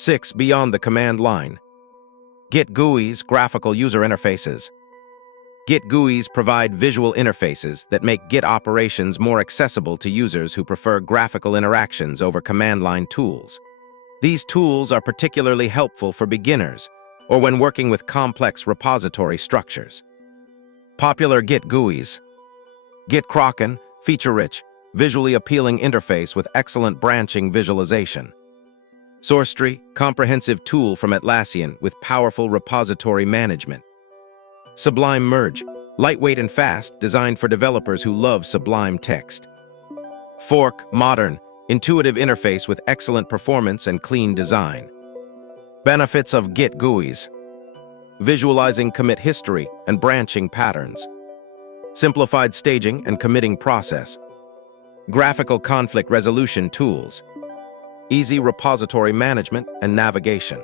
6. Beyond the command line. Git GUIs, graphical user interfaces. Git GUIs provide visual interfaces that make Git operations more accessible to users who prefer graphical interactions over command line tools. These tools are particularly helpful for beginners or when working with complex repository structures. Popular Git GUIs. GitKraken, feature-rich, visually appealing interface with excellent branching visualization. SourceTree, comprehensive tool from Atlassian with powerful repository management. Sublime Merge, lightweight and fast, designed for developers who love Sublime Text. Fork, modern, intuitive interface with excellent performance and clean design. Benefits of Git GUIs. Visualizing commit history and branching patterns. Simplified staging and committing process. Graphical conflict resolution tools. Easy repository management and navigation.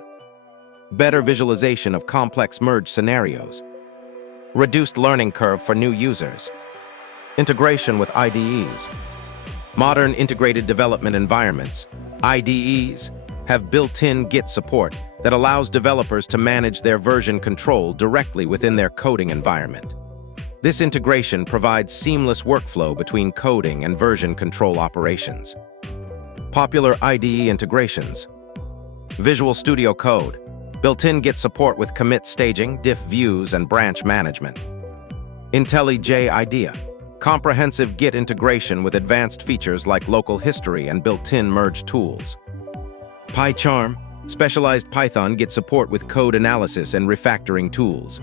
Better visualization of complex merge scenarios. Reduced learning curve for new users. Integration with IDEs. Modern integrated development environments, IDEs, have built-in Git support that allows developers to manage their version control directly within their coding environment. This integration provides seamless workflow between coding and version control operations. Popular IDE integrations. Visual Studio Code, built-in Git support with commit staging, diff views, and branch management. IntelliJ IDEA, comprehensive Git integration with advanced features like local history and built-in merge tools. PyCharm, specialized Python Git support with code analysis and refactoring tools.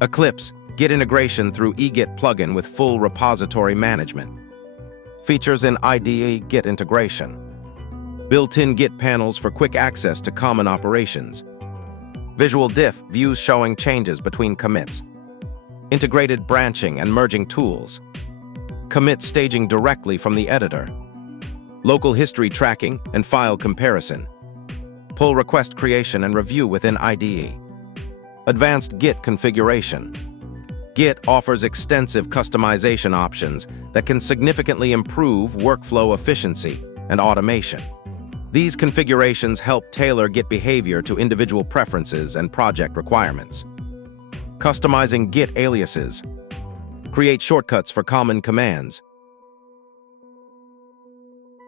Eclipse, Git integration through eGit plugin with full repository management. Features in IDE Git integration. Built-in Git panels for quick access to common operations. Visual diff views showing changes between commits. Integrated branching and merging tools. Commit staging directly from the editor. Local history tracking and file comparison. Pull request creation and review within IDE. Advanced Git configuration. Git offers extensive customization options that can significantly improve workflow efficiency and automation. These configurations help tailor Git behavior to individual preferences and project requirements. Customizing Git aliases. Create shortcuts for common commands.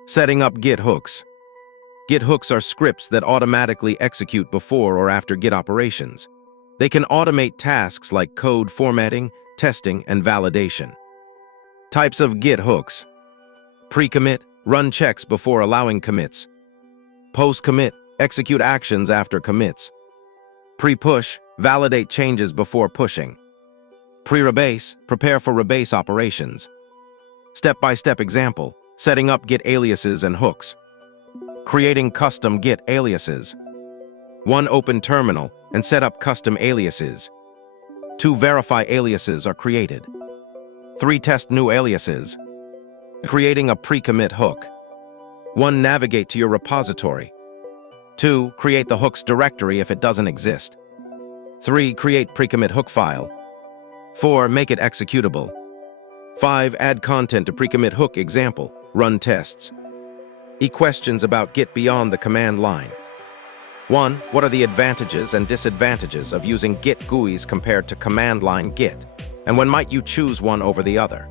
Setting up Git hooks. Git hooks are scripts that automatically execute before or after Git operations. They can automate tasks like code formatting, testing, and validation. Types of Git hooks. Pre-commit, run checks before allowing commits. Post-commit, execute actions after commits. Pre-push, validate changes before pushing. Pre-rebase, prepare for rebase operations. Step-by-step example, setting up Git aliases and hooks. Creating custom Git aliases. 1. Open terminal and set up custom aliases. 2. Verify aliases are created. 3. Test new aliases. Creating a pre-commit hook. 1. Navigate to your repository. 2. Create the hooks directory if it doesn't exist. 3. Create pre-commit hook file. 4. Make it executable. 5. Add content to pre-commit hook example. Run tests. Questions about Git beyond the command line. 1. What are the advantages and disadvantages of using Git GUIs compared to command line Git, and when might you choose one over the other?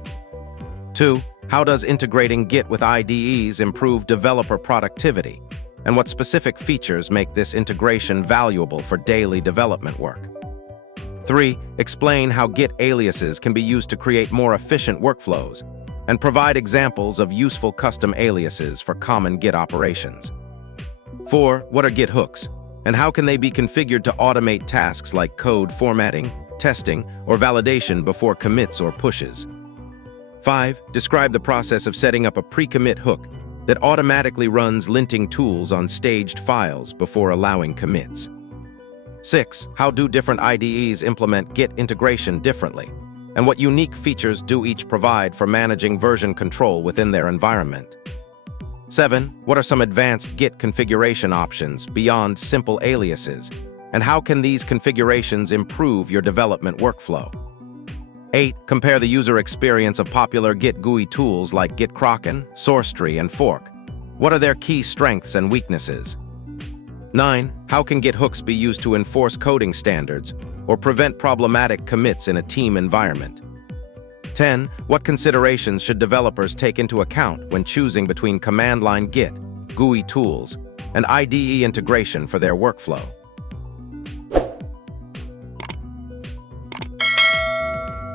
2. How does integrating Git with IDEs improve developer productivity, and what specific features make this integration valuable for daily development work? 3. Explain how Git aliases can be used to create more efficient workflows, and provide examples of useful custom aliases for common Git operations. 4. What are Git hooks, and how can they be configured to automate tasks like code formatting, testing, or validation before commits or pushes? 5. Describe the process of setting up a pre-commit hook that automatically runs linting tools on staged files before allowing commits. 6. How do different IDEs implement Git integration differently, and what unique features do each provide for managing version control within their environment? 7. What are some advanced Git configuration options beyond simple aliases, and how can these configurations improve your development workflow? 8. Compare the user experience of popular Git GUI tools like GitKraken, SourceTree, and Fork. What are their key strengths and weaknesses? 9. How can Git hooks be used to enforce coding standards or prevent problematic commits in a team environment? 10. What considerations should developers take into account when choosing between command-line Git, GUI tools, and IDE integration for their workflow?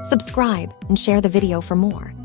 Subscribe and share the video for more.